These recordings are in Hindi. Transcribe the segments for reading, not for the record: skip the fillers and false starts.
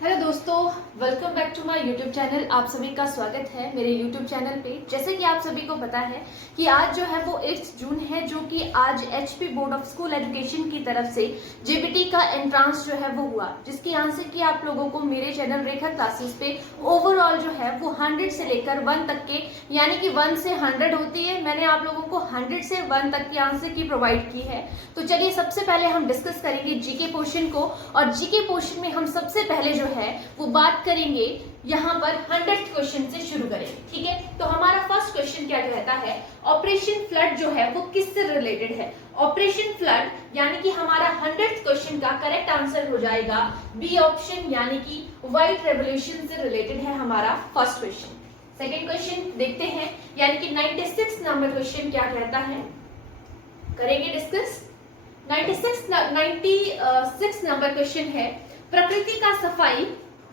हेलो दोस्तों, welcome back to my YouTube channel. आप सभी का स्वागत है मेरे यूट्यूब चैनल पे। जैसे कि आप सभी को पता है कि आज जो है वो 8 जून है, जो कि आज HP board of school education की तरफ से जेबीटी का एंट्रांस जो है वो हुआ, जिसकी आंसर की आप लोगों को मेरे चैनल रेखा क्लासेस पे ओवरऑल जो है वो 100 से लेकर 1 तक के, यानी कि 1 से 100 होती है, मैंने आप लोगों को 100 से 1 तक की आंसर की प्रोवाइड की है। तो चलिए सबसे पहले हम डिस्कस करेंगे जीके पोर्शन को, और जीके पोर्शन में हम सबसे पहले जो है वो बात करेंगे यहाँ पर 100th क्वेश्चन से शुरू करेंगे। ठीक है, तो हमारा फर्स्ट क्वेश्चन क्या कहता है, ऑपरेशन फ्लड जो है वो किससे रिलेटेड है। ऑपरेशन फ्लड यानी कि हमारा 100th क्वेश्चन का करेक्ट आंसर हो जाएगा बी ऑप्शन, यानी कि व्हाइट रेवोल्यूशन से रिलेटेड है हमारा फर्स्ट क्वेश्चन। सेकेंड क्वेश्चन देखते हैं, यानी कि 96 नंबर क्वेश्चन क्या कहता है, करेंगे डिस्कस। 96 नंबर क्वेश्चन है, प्रकृति का सफाई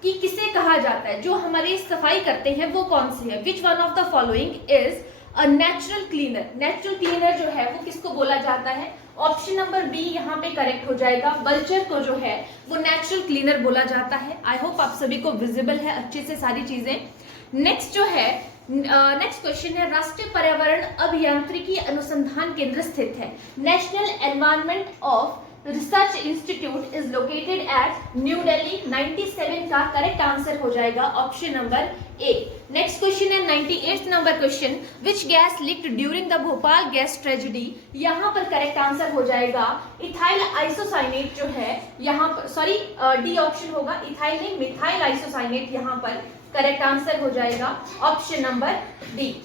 कि किसे कहा जाता है। जो हमारी सफाई करते हैं वो कौन सी है। Which one of the following is a natural cleaner. Natural cleaner जो है वो किसको बोला जाता है। ऑप्शन नंबर बी यहाँ पे करेक्ट हो जाएगा, बल्चर को जो है वो नेचुरल क्लीनर बोला जाता है। आई होप आप सभी को विजिबल है अच्छे से सारी चीजें। नेक्स्ट जो है, नेक्स्ट क्वेश्चन है, राष्ट्रीय पर्यावरण अभियांत्रिकी अनुसंधान केंद्र स्थित है। National environment of research institute is located at new Delhi. 97 का करेक्ट आंसर हो जाएगा ऑप्शन नंबर ए। नेक्स्ट क्वेश्चन है 98 number question, which gas leaked during the Bhopal gas tragedy. यहाँ पर करेक्ट आंसर हो जाएगा इथाइल आइसोसाइनेट जो है, यहाँ पर सॉरी डी ऑप्शन होगा, इथाइल नहीं मिथाइल आइसोसाइनेट यहाँ पर करेक्ट आंसर हो जाएगा option number D.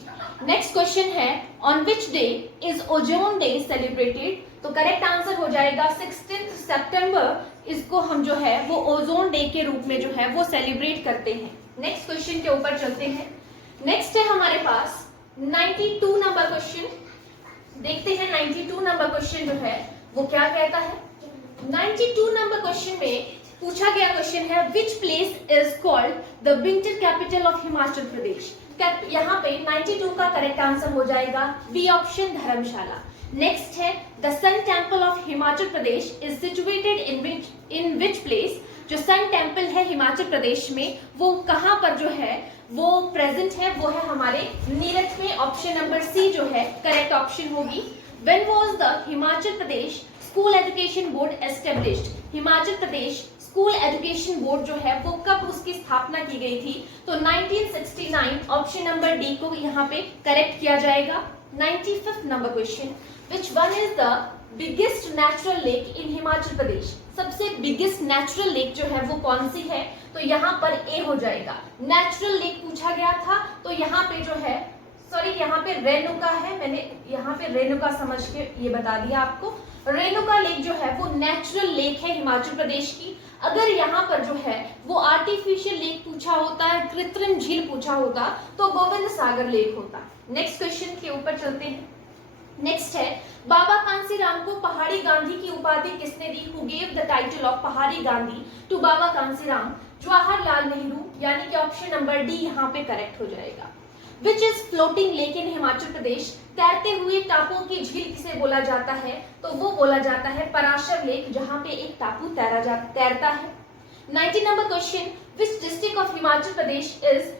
Next question है, on which day is ozone day celebrated. तो करेक्ट आंसर हो जाएगा 16 सितंबर। इसको हम जो है वो ओजोन डे के रूप में जो है वो सेलिब्रेट करते हैं। नेक्स्ट क्वेश्चन के ऊपर चलते हैं। नेक्स्ट है हमारे पास 92 नंबर क्वेश्चन। देखते हैं 92 नंबर क्वेश्चन जो है वो क्या कहता है। 92 नंबर क्वेश्चन में पूछा गया क्वेश्चन है, which place is called the winter capital of Himachal Pradesh. यहाँ पे 92 का करेक्ट आंसर हो जाएगा बी ऑप्शन, धर्मशाला। नेक्स्ट है, the sun temple of Himachal Pradesh is situated in which place. जो सन टेम्पल है हिमाचल प्रदेश में वो कहाँ पर जो है वो प्रेजेंट है, वो है हमारे नीरज में। ऑप्शन नंबर सी जो है करेक्ट ऑप्शन होगी। When was the Himachal Pradesh school education board established. Himachal Pradesh school education board जो है वो कब उसकी स्थापना की गई थी, तो 1969। ऑप्शन नंबर डी को यहाँ पे करेक्ट किया जाएगा। 95th number question, which one is the biggest natural lake in Himachal Pradesh. सबसे बिगेस्ट नेचुरल लेक जो है वो कौन सी है, तो यहाँ पर ए हो जाएगा। नेचुरल लेक पूछा गया था, तो यहाँ पे जो है सॉरी यहाँ पे रेणुका है, मैंने यहाँ पे रेणुका समझ के ये बता दिया आपको। रेणुका लेक जो है वो नेचुरल लेक है हिमाचल प्रदेश की। अगर यहाँ पर जो है वो आर्टिफिशियल लेक पूछा होता है, कृत्रिम झील पूछा होता, तो गोविंद सागर लेक होता। नेक्स्ट क्वेश्चन के ऊपर चलते हैं। नेक्स्ट है, बाबा कांसीराम को पहाड़ी गांधी की उपाधि किसने दी। Who gave the title of Pahadi Gandhi to Baba Kanshiram. Jawaharlal Nehru, यानी कि ऑप्शन नंबर डी यहाँ पे करेक्ट हो जाएगा। Which is floating lake in Himachal Pradesh. तैरते हुए टापुओं की झील किसे बोला जाता है, तो वो बोला जाता है पराशर लेक, जहां पे एक टापू तैरता है। 90 number question, which district of Himachal Pradesh is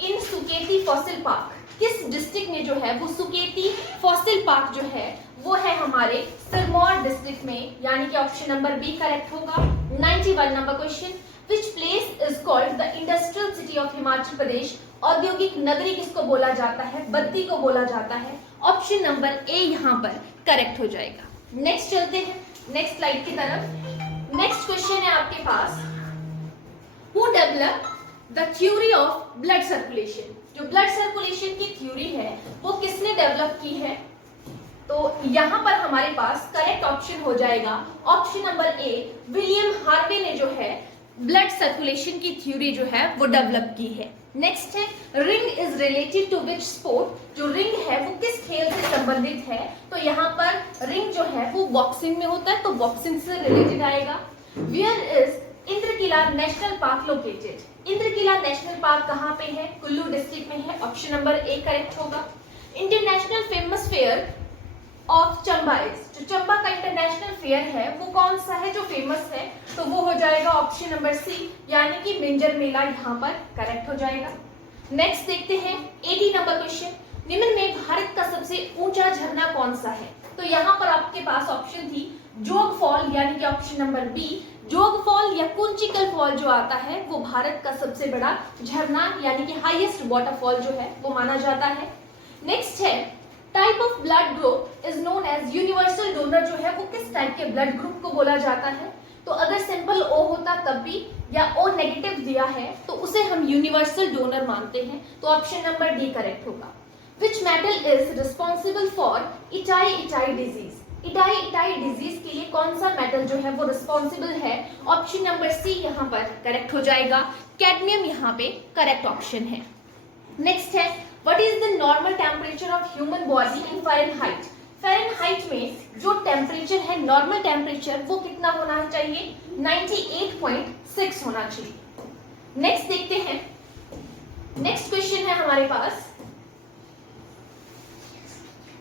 in Suketi fossil park. किस डिस्ट्रिक्ट में जो है वो सुकेती फॉसिल पार्क जो है वो है हमारे सिरमौर डिस्ट्रिक्ट में, यानी कि ऑप्शन नंबर बी करेक्ट होगा। 91 number question, which place is called the industrial city of Himachal Pradesh. औद्योगिक नगरी किसको बोला जाता है, बद्दी को बोला जाता है। ऑप्शन नंबर ए यहाँ पर करेक्ट हो जाएगा। नेक्स्ट चलते हैं नेक्स्ट स्लाइड की तरफ। नेक्स्ट क्वेश्चन है आपके पास, who develop the theory of blood circulation. जो ब्लड सर्कुलेशन की थ्योरी है वो किसने डेवलप की है, तो यहाँ पर हमारे पास करेक्ट ऑप्शन हो जाएगा ऑप्शन नंबर ए, विलियम हार्वे ने जो है ब्लड सर्कुलेशन की थ्योरी जो है वो डेवलप की है। नेक्स्ट है, ring is related to which sport. जो रिंग है वो किस खेल से संबंधित है, तो यहाँ पर रिंग जो है वो बॉक्सिंग में होता है, तो बॉक्सिंग से रिलेटेड आएगा। Where is Indrakila national park located. Indrakila national park कहाँ पे है, कुल्लू डिस्ट्रिक्ट में है। ऑप्शन नंबर ए करेक्ट होगा। International famous fair of Chamba is, जो चंबा का इंटरनेशनल फेयर है वो कौन सा है जो फेमस है, तो वो हो जाएगा ऑप्शन नंबर सी, यानी कि मिंजर मेला यहाँ पर करेक्ट हो जाएगा। नेक्स्ट देखते हैं 80 नंबर क्वेश्चन, निम्न में भारत का सबसे ऊंचा झरना कौन सा है, तो यहाँ पर आपके पास ऑप्शन थी जोग फॉल, यानी कि ऑप्शन नंबर बी, जोग फॉल या कुंचिकल फॉल जो आता है वो भारत का सबसे बड़ा झरना यानी कि हाईएस्ट वाटरफॉल जो है वो माना जाता है। नेक्स्ट है type of blood group is known as universal donor, जो है वो किस टाइप के ब्लड ग्रुप को बोला जाता है, तो अगर सिंपल ओ होता तब भी या ओ नेगेटिव दिया है तो उसे हम यूनिवर्सल डोनर मानते हैं, तो ऑप्शन नंबर डी करेक्ट होगा। Which metal is responsible for itai disease, itai disease के लिए कौन सा मेटल जो है वो रिस्पॉन्सिबल है, ऑप्शन नंबर सी यहाँ पर करेक्ट हो जाएगा, कैडमियम यहाँ पे करेक्ट ऑप्शन है। नेक्स्ट है what is the normal temperature of human body in Fahrenheit, Fahrenheit में जो टेम्परेचर है नॉर्मल टेम्परेचर वो कितना होना चाहिए, 98.6 होना चाहिए। नेक्स्ट देखते हैं, नेक्स्ट क्वेश्चन है हमारे पास,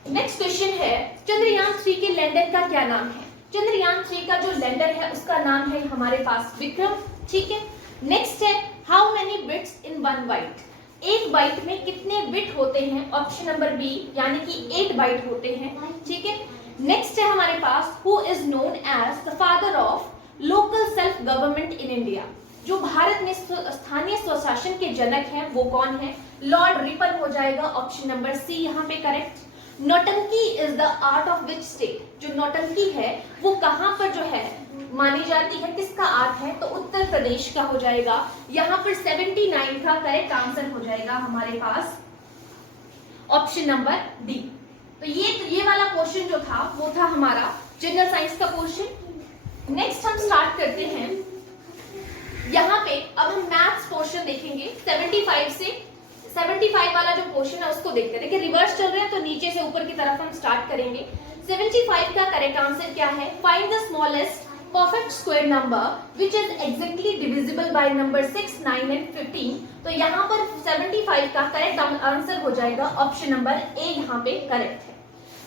नेक्स्ट क्वेश्चन है चंद्रयान 3 के लैंडर का क्या नाम है, चंद्रयान 3 का जो लैंडर है उसका नाम है हमारे पास विक्रम, ठीक है। नेक्स्ट है how many bits in one byte, एक बाइट में कितने बिट होते हैं, ऑप्शन नंबर बी यानी कि 8 बाइट होते हैं, ठीक है। नेक्स्ट है हमारे पास who is known as the father of local self government in India, जो भारत में स्थानीय स्वशासन के जनक हैं वो कौन है, लॉर्ड रिपन हो जाएगा, ऑप्शन नंबर सी यहाँ पे करेक्ट। नौटंकी is the art of which state, जो नौटंकी है वो कहाँ पर जो है मानी जाती है, किसका आर्ट है, तो उत्तर प्रदेश का हो जाएगा, यहाँ पर 79 का करेक्ट आंसर हो जाएगा हमारे पास ऑप्शन नंबर डी। तो ये वाला क्वेश्चन जो था वो था हमारा जनरल साइंस का क्वेश्चन। नेक्स्ट हम स्टार्ट करते हैं, यहाँ पे अब हम मैथ्स पोर्शन देखेंगे, 75 वाला जो क्वेश्चन है उसको देखते हैं। देखिए रिवर्स चल रहे हैं तो नीचे से ऊपर की तरफ हम स्टार्ट करेंगे। 75 का करेक्ट आंसर क्या है, find the smallest perfect square number which is exactly divisible by number 6, 9 and 15। तो यहाँ पर 75 का करेक्ट आंसर हो जाएगा ऑप्शन नंबर ए, यहाँ पे करेक्ट है।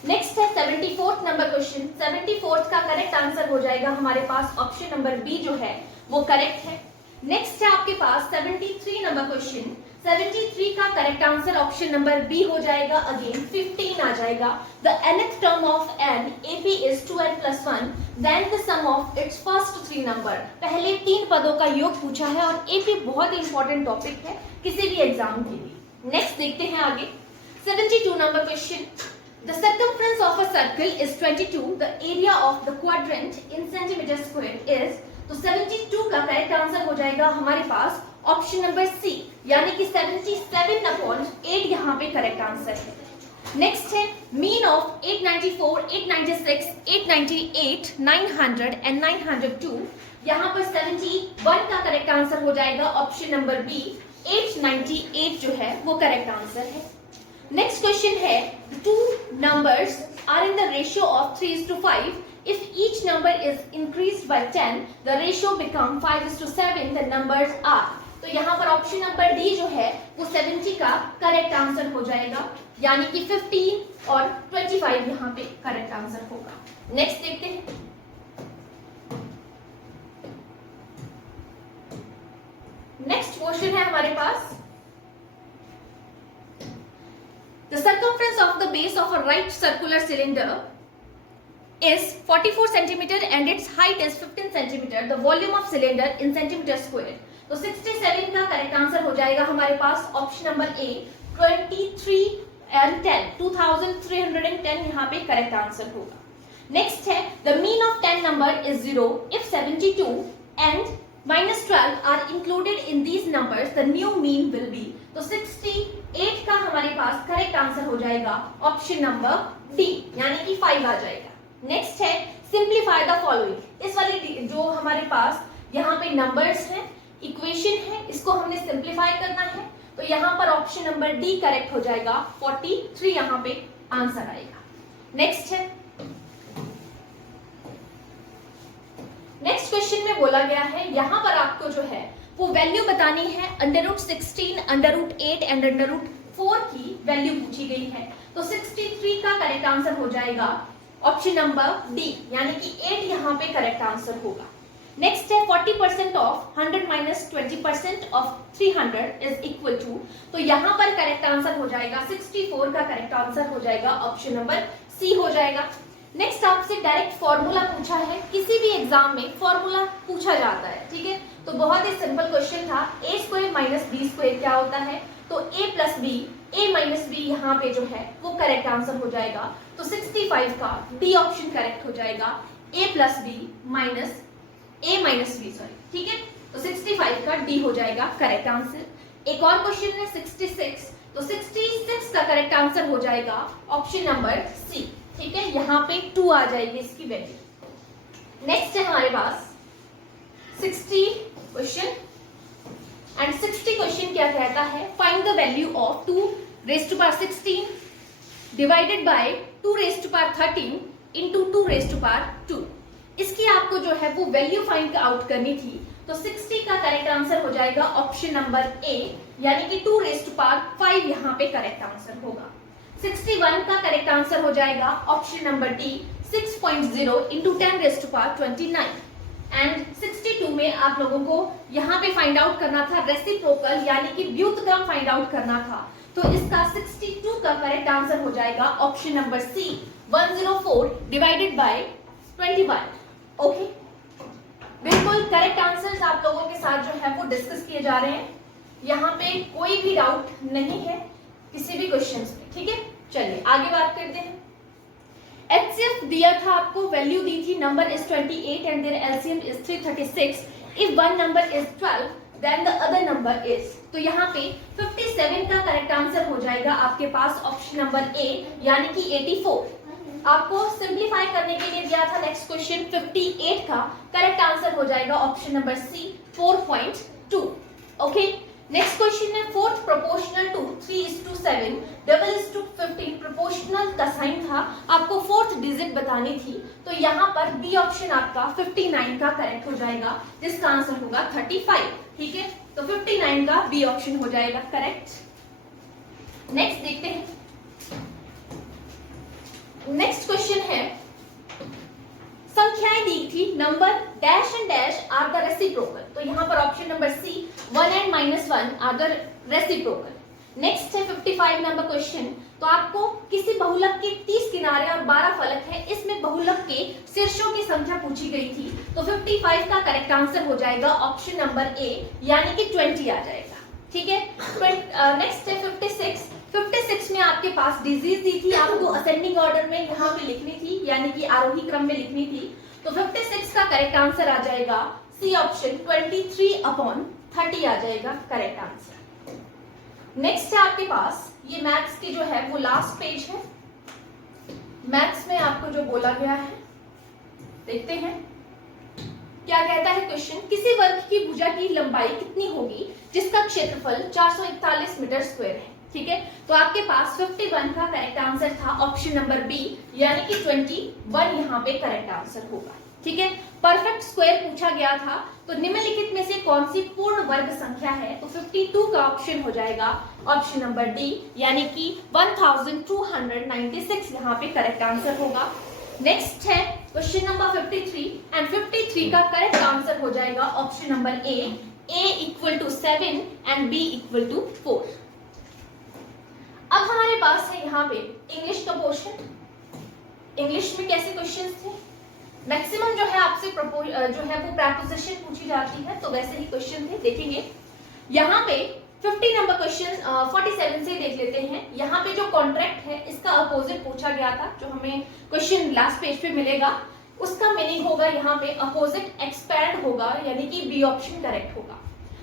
नेक्स्ट है 74th नंबर क्वेश्चन, 74th का करेक्ट आंसर हो जाएगा हमारे पास ऑप्शन नंबर बी जो है वो करेक्ट है। नेक्स्ट है आपके पास 73 नंबर क्वेश्चन, 73 का correct answer option number B हो जाएगा, अगेन 15 आ जाएगा। The nth term of n AP is 2n plus 1 then the sum of its first 3 number, पहले 3 पदों का योग पूछा है और AP बहुत इंपॉर्टेंट टॉपिक है किसी भी एग्जाम के लिए। नेक्स्ट देखते हैं आगे 72 number question, the circumference of a circle is 22, the area of the quadrant in centimeter square is, तो 72 का करेक्ट आंसर हो जाएगा हमारे पास ऑप्शन नंबर सी, यानी कि 77/8 यहाँ पे करेक्ट आंसर है। नेक्स्ट है मीन ऑफ 894, 896, 898, 900 एंड 902, यहाँ पर 71 का करेक्ट आंसर हो जाएगा ऑप्शन नंबर बी, 898 जो है वो करेक्ट आंसर है। नेक्स्ट क्वेश्चन है two numbers are in the ratio of 3:5, if each number is increased by 10 the ratio become 5:7, the numbers are, तो यहाँ पर ऑप्शन नंबर डी जो है वो 70 का करेक्ट आंसर हो जाएगा, यानी कि 15 और 25 यहाँ पे करेक्ट आंसर होगा। नेक्स्ट देखते हैं, नेक्स्ट क्वेश्चन है हमारे पास, the circumference of the base of a right circular cylinder is 44 centimeter and its height is 15 centimeter, the volume of cylinder in centimeter square, तो 67 का करेक्ट आंसर हो जाएगा हमारे पास ऑप्शन नंबर ए, 23 and 10, 2310 यहाँ पे करेक्ट आंसर होगा। नेक्स्ट है the mean of 10 number is 0 if 72 and -12 are included in these numbers, the new mean will be, तो 68 का हमारे पास करेक्ट आंसर हो जाएगा ऑप्शन नंबर डी, यानी कि 5 आ जाएगा। नेक्स्ट है सिंप्लीफाई द फॉलोइंग, इस वाली जो हमारे पास यहाँ पे नंबर्स हैं, इक्वेशन है, इसको हमने सिंप्लीफाई करना है, तो यहाँ पर ऑप्शन नंबर डी करेक्ट हो जाएगा, 43 यहाँ पे आंसर आएगा। नेक्स्ट है, नेक्स्ट क्वेश्चन में बोला गया है यहाँ पर आपको जो है वो वैल्यू बतानी है, √16, √8 एंड √4 की वैल्यू पूछी गई है, तो 63 का करेक्ट आंसर हो जाएगा ऑप्शन नंबर डी, यानी कि 8 यहाँ पे करेक्ट आंसर होगा। नेक्स्ट है 40% of 100 minus 20% of 300 is equal to, तो यहाँ पर करेक्ट आंसर हो जाएगा 64 का करेक्ट आंसर हो जाएगा ऑप्शन नंबर सी हो जाएगा। नेक्स्ट आपसे डायरेक्ट फॉर्मूला पूछा है, किसी भी एग्जाम में फॉर्मूला पूछा जाता है, ठीक है। तो बहुत ही सिंपल क्वेश्चन था, ए स्क्वायर माइनस बी स्क्वायर क्या होता है, तो ए प्लस बी, ए माइनस बी यहाँ पे जो है वो करेक्ट आंसर हो जाएगा। तो 65 का डी ऑप्शन करेक्ट हो जाएगा, ए प्लस बी माइनस ए माइनस बी, सॉरी, ठीक है। तो 65 का डी हो जाएगा करेक्ट आंसर। एक और क्वेश्चन है 66, तो 66 का करेक्ट आंसर हो जाएगा ऑप्शन नंबर सी, ठीक है। यहाँ पे 2 आ जाएगी इसकी वैल्यू। नेक्स्ट है हमारे पास 60 क्वेश्चन, एंड 60 क्वेश्चन क्या कहता है, find the value of 2 raise to power 16 divided by 2 raise to power 13 into 2 raise to power 2। इसकी आपको जो है वो वैल्यू फाइंड आउट करनी थी, तो 60 का करेक्ट आंसर हो जाएगा ऑप्शन नंबर ए, यानी कि 2 रेज़ टू पावर 5 यहाँ पे करेक्ट आंसर होगा। 61 का करेक्ट आंसर हो जाएगा option number D, 6.0 into 10 raise to power 29। And 62 में आप लोगों को यहाँ पे फाइंड आउट करना था रेसिप्रोकल, यानी कि व्युत्क्रम फाइंड आउट करना था, तो इसका 62 का करेक्ट आंसर हो जाएगा option number C, 104 divided by 21। Okay, बिल्कुल करेक्ट आंसर्स आप लोगों के साथ जो है वो डिस्कस किए जा रहे हैं, यहाँ पे कोई भी डाउट नहीं है किसी भी क्वेश्चंस में, ठीक है। चलिए आगे बात करते हैं। HCF दिया था आपको, वैल्यू दी थी, number is 28 and their LCM is 336। If one number is 12 then the other number is, तो यहाँ पे 57 का करेक्ट आंसर हो जाएगा आपके पास ऑप्शन नंबर ए, यानी कि 84। आपको सिंप्लीफाई करने के लिए दिया था नेक्स्ट क्वेश्चन, 58 का करेक्ट आंसर हो जाएगा option number C, 4.2। Okay, next question है 4th प्रोपोर्शनल टू 3:7 15 प्रोपोर्शनल का साइन था, आपको 4th डिजिट बतानी थी, तो यहाँ पर बी ऑप्शन आपका 59 का करेक्ट हो जाएगा, जिसका आंसर होगा 35, ठीक है। तो 59 का बी ऑप्शन हो जाएगा करेक्ट। नेक्स्ट देखते हैं, नेक्स्ट क्वेश्चन है, संख्याएं दी थी, number dash and dash are the reciprocal, तो यहाँ पर option number C 1 and -1 are the reciprocal. Next है 55 नंबर क्वेश्चन, तो आपको किसी बहुलक के 30 किनारे और 12 फलक है, इसमें बहुलक के शीर्षों की संख्या पूछी गई थी, तो 55 का करेक्ट आंसर हो जाएगा ऑप्शन नंबर ए, यानी कि 20 आ जाएगा, ठीक है। नेक्स्ट है 56 में आपके पास डिजीज दी थी, आपको असेंडिंग ऑर्डर में यहाँ पे लिखनी थी, यानी कि आरोही क्रम में लिखनी थी, तो 56 का करेक्ट आंसर आ जाएगा सी ऑप्शन, 23/30 आ जाएगा करेक्ट आंसर। नेक्स्ट है आपके पास, ये मैथ्स की जो है वो लास्ट पेज है, मैथ्स में आपको जो बोला गया है देखते हैं क्या कहता है क्वेश्चन, किसी वर्ग की भुजा की लंबाई कितनी होगी जिसका क्षेत्रफल 441 मीटर स्क्वायर है, ठीक है। तो आपके पास 51 का करेक्ट आंसर था ऑप्शन नंबर बी, यानी कि 21 यहाँ पे करेक्ट आंसर होगा, ठीक है। परफेक्ट स्क्वायर पूछा गया था, तो निम्नलिखित में से कौन सी पूर्ण वर्ग संख्या है, तो 52 का ऑप्शन हो जाएगा ऑप्शन नंबर डी, यानी कि 1296 यहाँ पे करेक्ट आंसर होगा। नेक्स्ट है क्वेश्चन नंबर 53, एंड 53 का करेक्ट आंसर हो जाएगा option number A equal to 7 and B equal to 4। अब हमारे पास है यहाँ पे इंग्लिश का पोर्शन। इंग्लिश में कैसे क्वेश्चंस थे, मैक्सिमम जो है आपसे जो है वो प्रेपोजिशन पूछी जाती है, तो वैसे ही क्वेश्चन थे, देखेंगे। यहाँ पे 50 नंबर क्वेश्चन 47 से देख लेते हैं। यहाँ पे जो कॉन्ट्रैक्ट है इसका अपोजिट पूछा गया था, जो हमें क्वेश्चन लास्ट पेज पे मिलेगा, उसका मीनिंग होगा यहाँ पे अपोजिट एक्सपैंड होगा, यानी कि बी ऑप्शन करेक्ट होगा।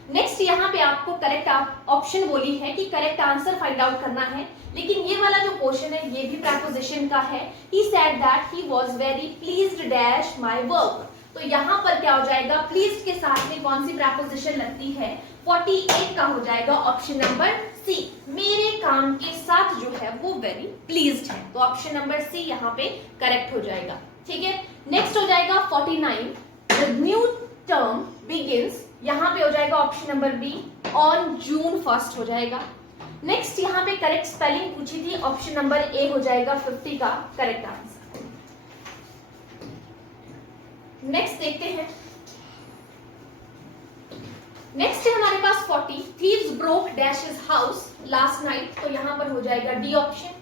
नेक्स्ट यहाँ पे आपको करेक्ट ऑप्शन बोली है कि करेक्ट आंसर फाइंड आउट करना है, लेकिन ये वाला जो पोर्शन है ये भी प्रेपोजिशन का है। He said that he was very pleased dash my work, तो यहाँ पर क्या हो जाएगा, प्लीज्ड के साथ में कौन सी प्रेपोजिशन लगती है, 48 का हो जाएगा ऑप्शन नंबर सी, मेरे काम के साथ जो है वो वेरी प्लीज्ड है, तो ऑप्शन नंबर सी यहाँ पे करेक्ट हो जाएगा, ठीक है। नेक्स्ट हो जाएगा 49, द न्यू टर्म बिगिंस, यहाँ पे हो जाएगा option number B, on June 1 हो जाएगा। नेक्स्ट यहाँ पे करेक्ट स्पेलिंग पूछी थी, ऑप्शन नंबर ए हो जाएगा 50 का करेक्ट आंसर। नेक्स्ट देखते हैं। नेक्स्ट है हमारे पास 40, thieves broke dash his house last night, तो यहाँ पर हो जाएगा डी ऑप्शन।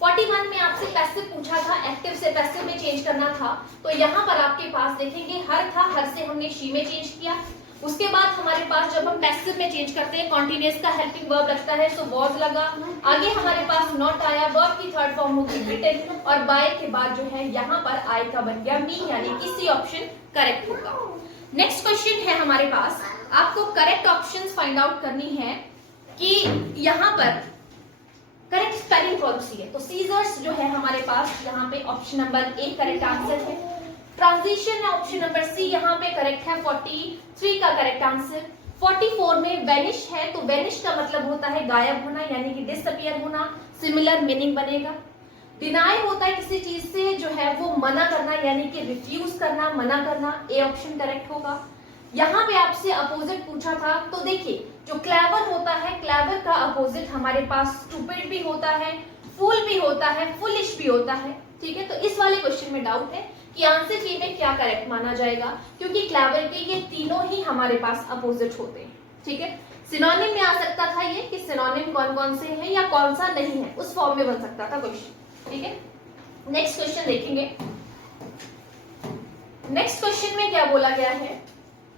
41 में आपसे पैसिव पूछा था, एक्टिव से पैसिव में चेंज करना था, तो यहाँ पर आपके पास देखेंगे हर था, हर से हमने शी में चेंज किया। उसके बाद हमारे पास जब हम पैसिव में चेंज करते हैं कॉन्टिन्यूअस का हेल्पिंग वर्ब लगता है, सो वॉज लगा। आगे हमारे पास नॉट आया, वर्ब की थर्ड फॉर्म होगी बिटन, और बाय के बाद जो है यहाँ पर आई का बन गया मी, यानी कि सी ऑप्शन करेक्ट होगा। नेक्स्ट क्वेश्चन है हमारे पास, आपको करेक्ट ऑप्शंस फाइंड आउट करनी है कि यहाँ पर करेक्ट स्पेलिंग कौन सी है। तो सीजर्स जो है हमारे पास यहाँ पे option number A correct answer है। ट्रांजिशन है ऑप्शन नंबर सी, यहाँ पे करेक्ट है 43 का करेक्ट आंसर। 44 में वेनिश है, तो वेनिश का मतलब होता है गायब होना, यानी कि डिसअपियर होना, सिमिलर मीनिंग बनेगा। डिनाई होता है किसी चीज से जो है वो मना करना, यानी कि रिफ्यूज करना, मना करना, ए ऑप्शन करेक्ट होगा। यहाँ पे आपसे अपोजिट पूछा था, तो देखिए जो क्लेवर होता है, क्लेवर का अपोजिट हमारे पास स्टूपिड भी होता है, फूल भी होता है, फुलिश भी होता है, ठीक है। तो इस वाले क्वेश्चन में डाउट है कि आंसर की में क्या करेक्ट माना जाएगा, क्योंकि क्लेवर के ये तीनों ही हमारे पास अपोजिट होते हैं, ठीक है। सिनोनिम में आ सकता था ये कि सिनोनिम कौन कौन से हैं या कौन सा नहीं है, उस फॉर्म में बन सकता था क्वेश्चन, ठीक है। नेक्स्ट क्वेश्चन देखेंगे। नेक्स्ट क्वेश्चन में क्या बोला गया है,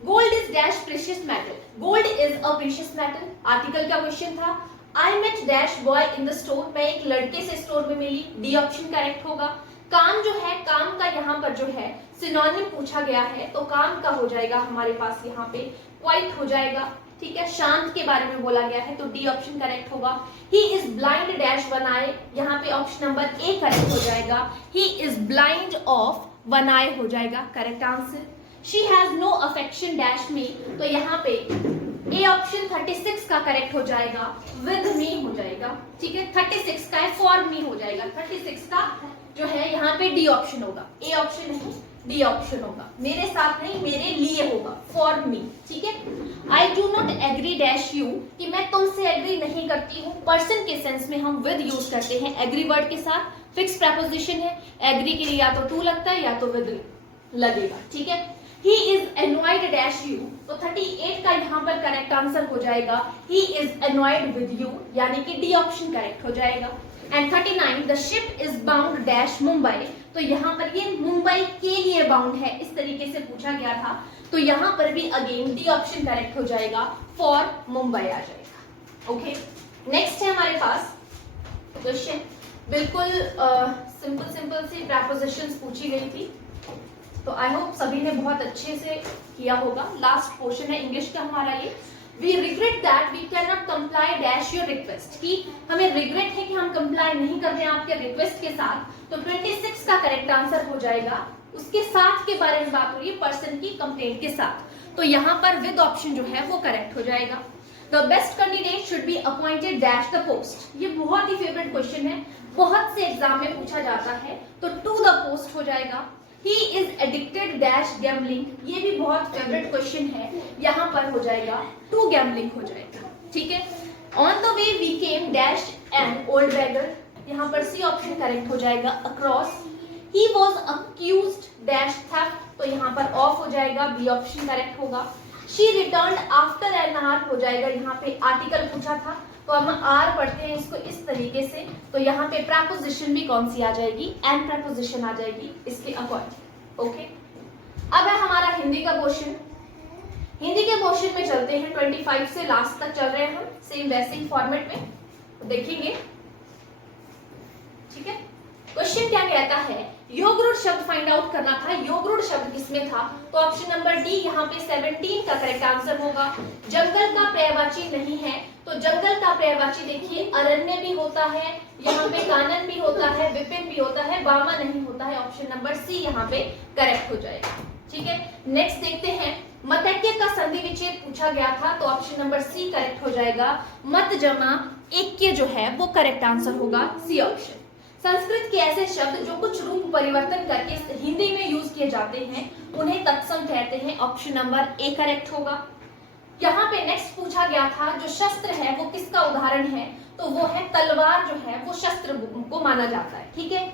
gold is dash precious metal, gold is a precious metal. Article का क्वेश्चन था, I met dash boy in the store, मैं एक लड़के से स्टोर में मिली, डी ऑप्शन करेक्ट होगा। काम जो है, काम का यहाँ पर जो है सिनोनिम पूछा गया है, तो काम का हो जाएगा हमारे पास यहाँ पे क्वाइट हो जाएगा, ठीक है। शांत के बारे में बोला गया है, तो डी ऑप्शन करेक्ट होगा। He is blind dash one eye, यहाँ पे ऑप्शन नंबर ए करेक्ट हो जाएगा। He is blind of one eye हो जाएगा correct answer. She has no affection dash me, तो यहाँ पे ए ऑप्शन 36 का करेक्ट हो जाएगा, विद मी हो जाएगा, ठीक है। 36 का है, फॉर मी हो जाएगा, 36 का जो है यहाँ पे डी ऑप्शन होगा, ए ऑप्शन नहीं डी ऑप्शन होगा, मेरे साथ नहीं मेरे लिए होगा, फॉर मी, ठीक है। I do not agree dash you, कि मैं तुमसे एग्री नहीं करती हूँ, पर्सन के सेंस में हम विद यूज करते हैं एग्री वर्ड के साथ, फिक्स प्रेपोजिशन है, एग्री के लिए या तो टू लगता है या तो विद लगेगा, ठीक है। He is annoyed dash you, तो 38 का यहाँ पर करेक्ट आंसर हो जाएगा, he is annoyed with you, यानी कि डी ऑप्शन करेक्ट हो जाएगा। And 39 the ship is bound dash Mumbai, तो यहाँ पर ये मुंबई के लिए बाउंड है, इस तरीके से पूछा गया था, तो यहाँ पर भी अगेन डी ऑप्शन करेक्ट हो जाएगा, फॉर मुंबई आ जाएगा। ओके, नेक्स्ट है हमारे पास क्वेश्चन, बिल्कुल सिंपल सी प्रेपोजिशंस पूछी गई थी, तो आई होप सभी ने बहुत अच्छे से किया होगा। लास्ट पोर्शन है इंग्लिश का हमारा ये, we regret that we can not comply dash your request, कि हमें रिग्रेट है कि हम कंप्लाई नहीं कर रहे हैं आपके रिक्वेस्ट के साथ, तो 26 का करेक्ट आंसर हो जाएगा। उसके साथ के बारे में बात हो रही है, पर्सन की कंप्लेंट के साथ, तो यहाँ पर विद ऑप्शन जो है वो करेक्ट हो जाएगा। The best candidate should be appointed dash the post, ये बहुत ही फेवरेट क्वेश्चन है, बहुत से एग्जाम में पूछा जाता है, तो टू द पोस्ट हो जाएगा। He is addicted dash gambling, ये भी बहुत फेवरेट क्वेश्चन है, यहाँ पर हो जाएगा टू गैम्बलिंग हो जाएगा, ठीक है। On the way we came dash an old beggar, यहाँ पर सी ऑप्शन करेक्ट हो जाएगा, across। He was accused dash theft, तो यहाँ पर ऑफ हो जाएगा, बी ऑप्शन करेक्ट होगा। She returned after an hour हो जाएगा, यहाँ पे आर्टिकल पूछा था, तो हम आर पढ़ते हैं इसको इस तरीके से, तो यहाँ पे प्रेपोजिशन भी कौन सी आ जाएगी, एंड प्रेपोजिशन आ जाएगी इसके अकॉर्डिंग। ओके, अब है हमारा हिंदी का क्वेश्चन। हिंदी के क्वेश्चन में चलते हैं, 25 से लास्ट तक चल रहे हैं हम, सेम वैसे ही फॉर्मेट में देखेंगे, ठीक है। क्वेश्चन क्या कहता है, योगरूढ़ शब्द फाइंड आउट करना था, योगरूढ़ शब्द किसमें था, तो ऑप्शन नंबर डी यहाँ पे 17 का करेक्ट आंसर होगा। जंगल का पर्यायवाची नहीं है, तो जंगल का पर्यायवाची देखिए अरण्य भी होता है, यहाँ पे कानन भी होता है, विपिन भी होता है, वामा नहीं होता है, ऑप्शन नंबर सी यहाँ पे करेक्ट हो जाएगा, ठीक है। नेक्स्ट देखते हैं, मतैक्य का संधि विच्छेद पूछा गया था, तो ऑप्शन नंबर सी करेक्ट हो जाएगा, मत जमा ऐक्य जो है वो करेक्ट आंसर होगा, सी ऑप्शन। संस्कृत के ऐसे शब्द जो कुछ रूप परिवर्तन करके हिंदी में यूज किए जाते हैं उन्हें तत्सम कहते हैं, ऑप्शन नंबर ए करेक्ट होगा। यहाँ पे नेक्स्ट पूछा गया था, जो शस्त्र है वो किसका उदाहरण है, तो वो है तलवार, जो है वो शस्त्र को माना जाता है, ठीक है।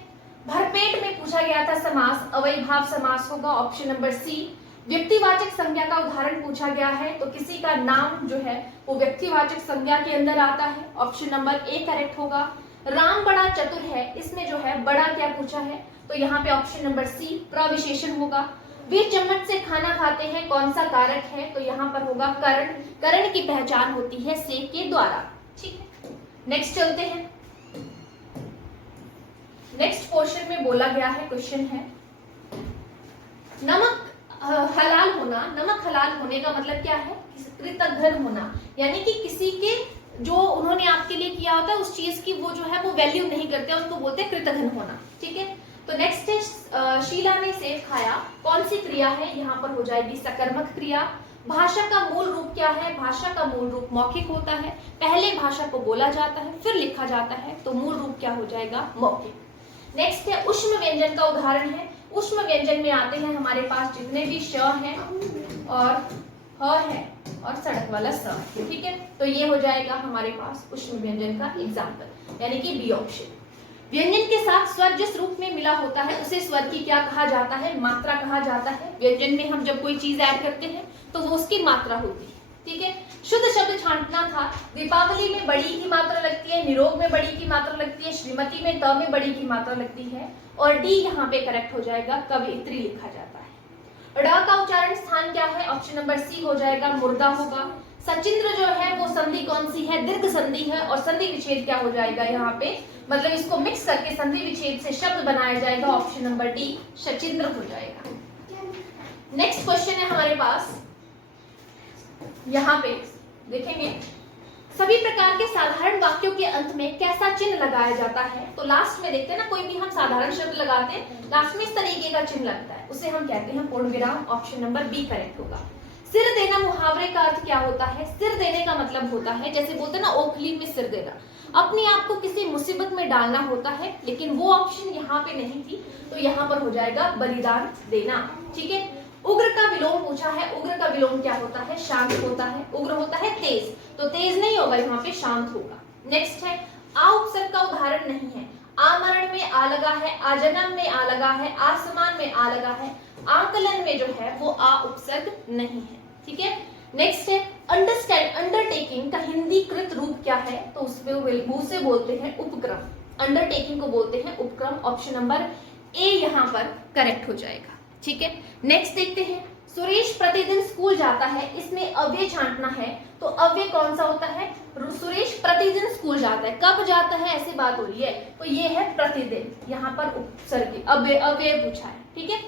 भरपेट में पूछा गया था समास, अव्ययीभाव समास होगा ऑप्शन नंबर सी। व्यक्तिवाचक संज्ञा का उदाहरण पूछा गया है तो किसी का नाम जो है वो व्यक्तिवाचक संज्ञा के अंदर आता है, ऑप्शन नंबर ए करेक्ट होगा। राम बड़ा चतुर है, इसमें जो है बड़ा क्या पूछा है तो यहाँ पे ऑप्शन नंबर सी प्रविशेषण होगा। वे चम्मच से खाना खाते हैं, कौन सा कारक है तो यहाँ पर होगा कर्ण। कर्ण की पहचान होती है से के द्वारा। ठीक है, नेक्स्ट चलते हैं। नेक्स्ट पोर्शन में बोला गया है, क्वेश्चन है नमक हलाल होना। नमक हलाल होने का मतलब क्या है? कृतघ्न होना, यानी कि किसी के जो उन्होंने आपके लिए किया होता है उस चीज की वो जो है वो वैल्यू नहीं करते, उसको बोलते हैं कृतघ्न होना। ठीक है, तो नेक्स्ट है शीला ने सेब खाया, कौन सी क्रिया है? यहाँ पर हो जाएगी सकर्मक क्रिया। भाषा का मूल रूप क्या है? भाषा का मूल रूप मौखिक होता है, पहले भाषा को बोला जाता है फिर लिखा जाता है, तो मूल रूप क्या हो जाएगा? मौखिक। नेक्स्ट है उष्म व्यंजन का उदाहरण है। उष्म व्यंजन में आते हैं हमारे पास जितने भी श हैं और ह है और सड़क वाला स है। ठीक है, तो ये हो जाएगा हमारे पास उष्म व्यंजन का एग्जाम्पल, यानी कि बी ऑप्शन। व्यंजन के साथ स्वर जिस रूप में मिला होता है उसे स्वर की क्या कहा जाता है? मात्रा कहा जाता है। व्यंजन में हम जब कोई चीज ऐड करते हैं तो वो उसकी मात्रा होती है। ठीक है, शुद्ध शब्द छांटना था। दीपावली में बड़ी की मात्रा लगती है, निरोग में बड़ी की मात्रा लगती है, श्रीमती में त में बड़ी की मात्रा लगती है, और डी यहाँ पे करेक्ट हो जाएगा, कवियत्री लिखा जाता है। ड का उच्चारण स्थान क्या है? ऑप्शन नंबर सी हो जाएगा, मुर्दा होगा। सचिंद्र जो है वो संधि कौन सी है? दीर्घ संधि है, और संधि विच्छेद क्या हो जाएगा यहाँ पे? मतलब इसको मिक्स करके संधि विच्छेद से शब्द बनाया जाएगा, ऑप्शन नंबर डी सचिंद्र हो जाएगा। नेक्स्ट क्वेश्चन है हमारे पास, यहाँ पे देखेंगे सभी प्रकार के साधारण वाक्यों के अंत में कैसा चिन्ह लगाया जाता है? तो लास्ट में देखते हैं ना, कोई भी हम साधारण शब्द लगाते हैं लास्ट में इस तरीके का चिन्ह लगता है, उसे हम कहते हैं पूर्ण विराम, ऑप्शन नंबर बी करेक्ट होगा। सिर देना मुहावरे का अर्थ क्या होता है? सिर देने का मतलब होता है, जैसे बोलते हैं ना ओखली में सिर देना, अपने आप को किसी मुसीबत में डालना होता है, लेकिन वो ऑप्शन यहाँ पे नहीं थी, तो यहाँ पर हो जाएगा बलिदान देना। ठीक है, उग्र का विलोम पूछा है। उग्र का विलोम क्या होता है? शांत होता है। उग्र होता है तेज, तो तेज नहीं होगा, यहाँ पे शांत होगा। नेक्स्ट है आ उपसर्ग का उदाहरण नहीं है। आमरण में आ लगा है, आजन्म में आ लगा है, आसमान में आ लगा है, आकलन में जो है वो आ उपसर्ग नहीं है। ठीक है, नेक्स्ट है अंडरस्टैंड अंडरटेकिंग का हिंदी कृत रूप क्या है? तो उसमें उसे बोलते हैं उपक्रम। अंडरटेकिंग को बोलते हैं उपक्रम, ऑप्शन नंबर ए यहाँ पर करेक्ट हो जाएगा। ठीक है, नेक्स्ट देखते हैं सुरेश प्रतिदिन स्कूल जाता है, इसमें अव्यय छांटना है, तो अव्यय कौन सा होता है? सुरेश प्रतिदिन स्कूल जाता है, कब जाता है ऐसी बात हो रही है, तो ये है प्रतिदिन, यहाँ पर उपसर्ग अव्यय पूछा है। ठीक है,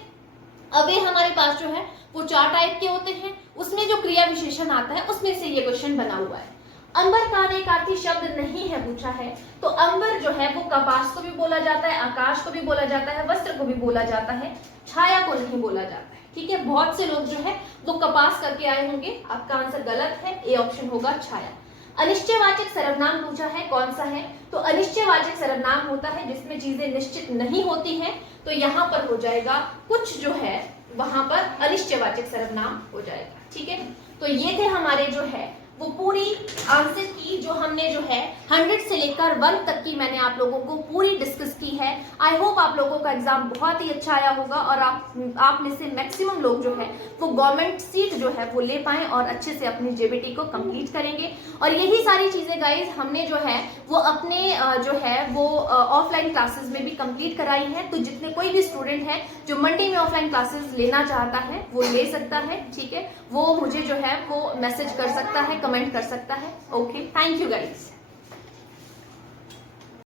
अव्यय हमारे पास जो है वो 4 टाइप के होते हैं, उसमें जो क्रिया विशेषण आता है उसमें से ये क्वेश्चन बना हुआ है। अंबर का अनेकार्थी शब्द नहीं है पूछा है, तो अंबर जो है वो कपास को भी बोला जाता है, आकाश को भी बोला जाता है, वस्त्र को भी बोला जाता है, छाया को नहीं बोला जाता है। ठीक है, बहुत से लोग जो है वो कपास करके आए होंगे, आपका आंसर गलत है, ए ऑप्शन होगा छाया। अनिश्चयवाचक सर्वनाम पूछा है, कौन सा है? तो अनिश्चयवाचक सर्वनाम होता है जिसमें चीजें निश्चित नहीं होती हैं, तो यहाँ पर हो जाएगा कुछ जो है वहां पर अनिश्चयवाचक सर्वनाम हो जाएगा। ठीक है, तो ये थे हमारे जो है वो पूरी आंसर की जो हमने जो है 100 से लेकर 1 तक की मैंने आप लोगों को पूरी डिस्कस की है। आई होप आप लोगों का एग्जाम बहुत ही अच्छा आया होगा और आप में से मैक्सिमम लोग जो है वो गवर्नमेंट सीट जो है वो ले पाएं और अच्छे से अपनी जेबीटी को कंप्लीट करेंगे। और यही सारी चीजें गाइज हमने जो है वो अपने जो है वो ऑफलाइन क्लासेस में भी कंप्लीट कराई है। तो जितने कोई भी स्टूडेंट है जो मंडे में ऑफलाइन क्लासेस लेना चाहता है वो ले सकता है। ठीक है, वो मुझे जो है वो मैसेज कर सकता है, कमेंट कर सकता है। Okay, thank you guys.